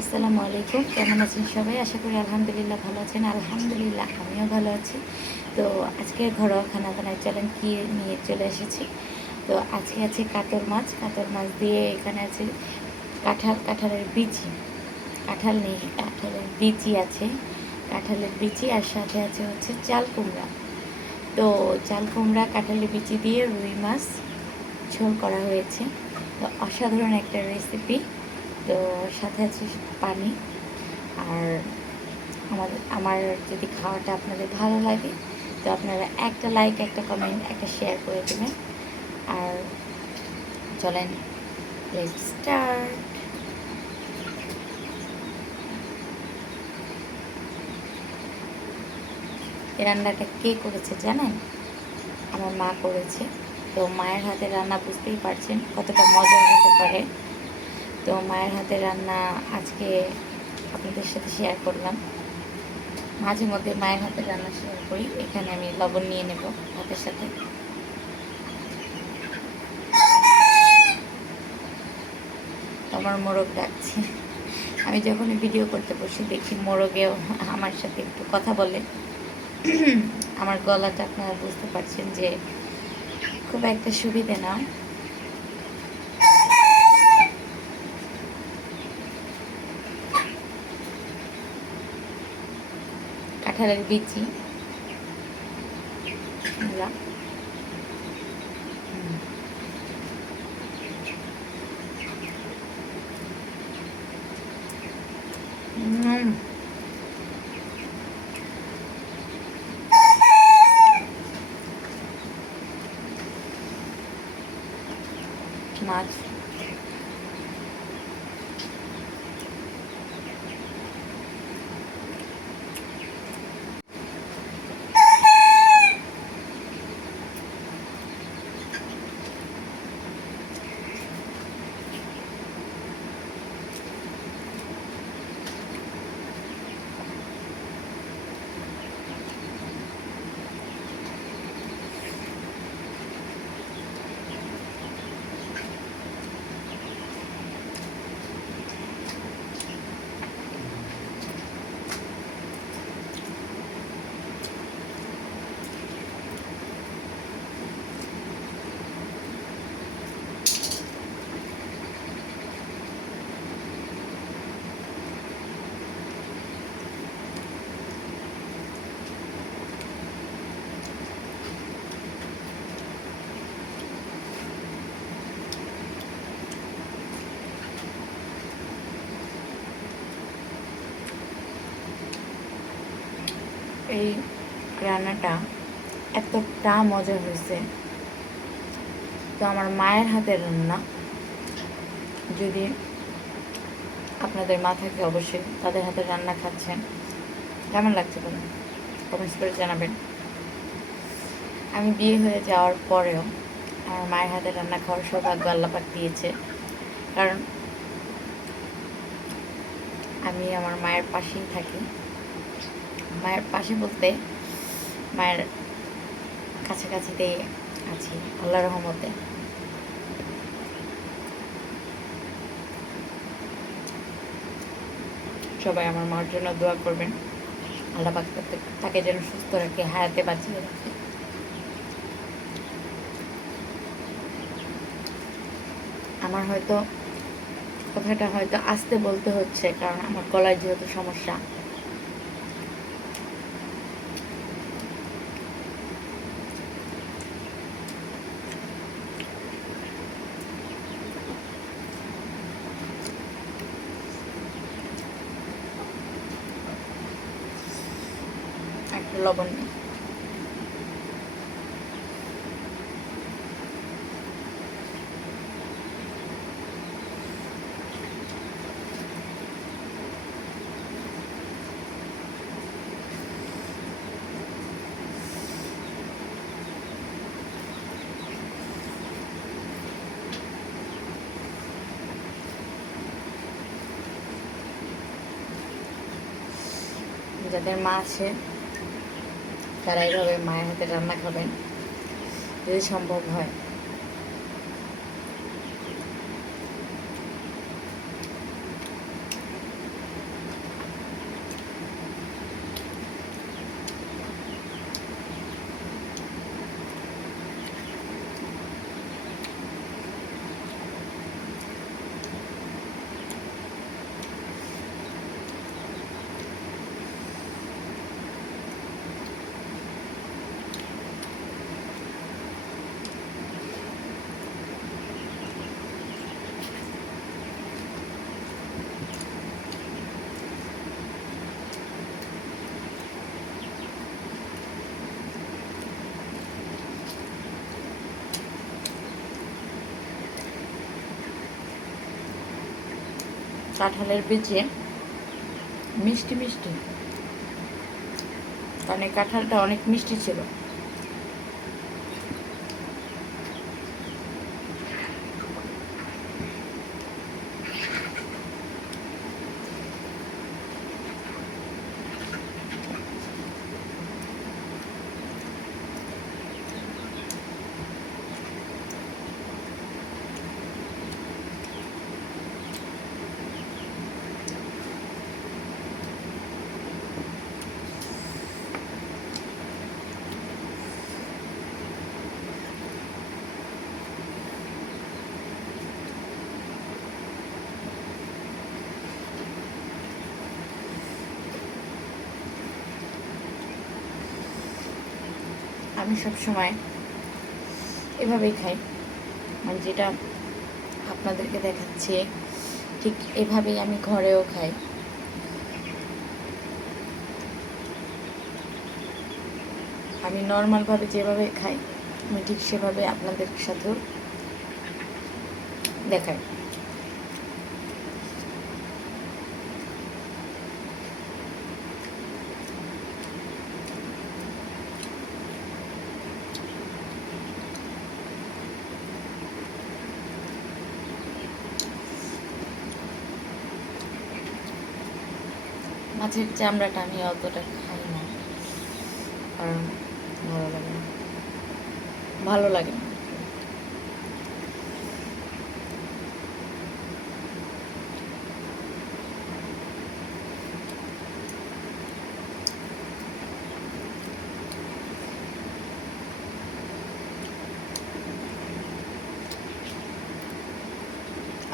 আসসালামু আলাইকুম, কেমন আছেন সবাই? আশা করি আলহামদুলিল্লাহ ভালো আছেন। আলহামদুলিল্লাহ আমিও ভালো আছি। তো আজকের ঘরোয়া খানা বানাই চলেন কি নিয়ে চলে এসেছি। তো আজকে আছে কাতল মাছ দিয়ে এখানে আছে কাঁঠালের বিচি। কাঁঠাল নেই, কাঁঠালের বিচি আছে, কাঁঠালের বিচি আর সাথে আছে হচ্ছে চাল কুমড়া। তো চাল কুমড়া কাঁঠালের বিচি দিয়ে রুই মাছ ঝোল করা হয়েছে। তো অসাধারণ একটা রেসিপি। তো সাথে আছে পানি। আর আমার যদি খাওয়াটা আপনাদের ভালো লাগে তো আপনারা একটা লাইক, একটা কমেন্ট, একটা শেয়ার করে দেবেন। আর চলেন লেটস স্টার্ট। এই রান্নাটা কে করেছে জানেন? আমার মা করেছে। তো মায়ের হাতের রান্না বুঝতেই পারছেন কতটা মজা হতে পারে। তো মায়ের হাতের রান্না আজকে আপনাদের সাথে শেয়ার করলাম। মাঝে মধ্যে মায়ের হাতের রান্না শেয়ার করি। এখানে আমি লবণ নিয়ে নেব হাতের সাথে। আমার মোরগ ডাকছে। আমি যখনই ভিডিও করতে বসি দেখি মোরগেও আমার সাথে একটু কথা বলে। আমার গলাটা আপনারা বুঝতে পারছেন যে খুব একটা সুবিধে না। কাঁঠালের বিচি মাছ এই রান্নাটা এতটা মজা হয়েছে। তো আমার মায়ের হাতের রান্না যদি আপনাদের মা থাকে অবশ্যই তাদের হাতের রান্না খাচ্ছেন, কেমন লাগছে বলুন, কমেন্টস করে জানাবেন। আমি বিয়ে হয়ে যাওয়ার পরেও আমার মায়ের হাতের রান্না খাওয়ার সৌভাগ্য আল্লাহ পাক দিয়েছে। কারণ আমি আমার মায়ের পাশেই থাকি। মায়ের পাশে বলতে মায়ের কাছাকাছিতে আছি আল্লাহর রহমতে। সবাই আমার মার জন্য দোয়া করবেন, আল্লাহ পাক তাকে যেন সুস্থ রাখে, হায়াতে বাঁচিয়ে রাখে। আমার হয়তো কথাটা হয়তো আস্তে বলতে হচ্ছে, কারণ আমার গলায় যেহেতু সমস্যা। একটা লবণ নেই। যাদের মা আছে তারা এইভাবে মায়ের হাতে রান্না খাবেন যদি সম্ভব হয়। কাঁঠালের বিচে মিষ্টি মিষ্টি, কারণ এই কাঁঠালটা অনেক মিষ্টি ছিল। আমি সবসময় এভাবেই খাই, মানে যেটা আপনাদেরকে দেখাচ্ছি ঠিক এভাবেই আমি ঘরেও খাই। আমি নর্মালভাবে যেভাবে খাই আমি ঠিক সেভাবে আপনাদের সাথেও দেখাই। মাছের চামড়াটা আমি অতটা খাই না, কারণ ভালো লাগে না, ভালো লাগে না।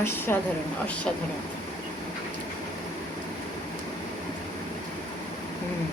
অসাধারণ অসাধারণ। হুম,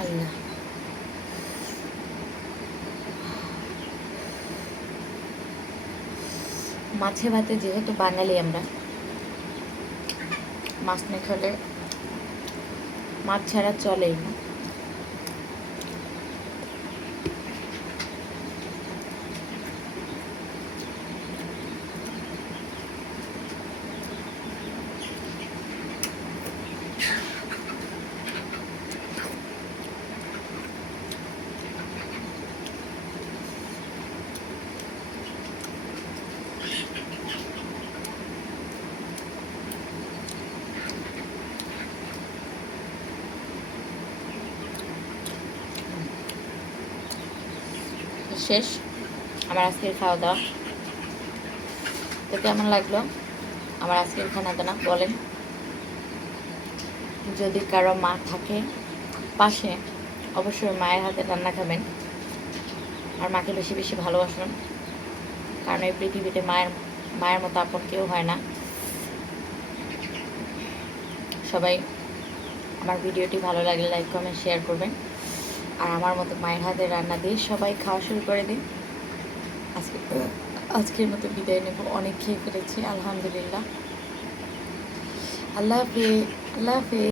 আল্লাহ। মাছে ভাতে যেহেতু বাঙালি আমরা, মাছ না খেলে মাছ ছাড়া চলেই না। শেষ আমার আজকের খাওয়া দাওয়া। তো কেমন লাগলো আমার আজকের খানা দানা বলেন। যদি কারো মা থাকে পাশে, অবশ্যই মায়ের হাতে রান্না খাবেন আর মাকে বেশি বেশি ভালোবাসুন, কারণ এই পৃথিবীতে মায়ের মতো আপন কেউ হয় না। সবাই আমার ভিডিওটি ভালো লাগলে লাইক কমেন্ট শেয়ার করবেন, আর আমার মতো মায়ের হাতে রান্না দিয়ে সবাই খাওয়া শুরু করে দিন। আজকের মতো বিদায় নেব, অনেক খেয়ে ফেলেছি আলহামদুলিল্লাহ। আল্লাহ হাফেজ। আল্লাহ হাফেজ।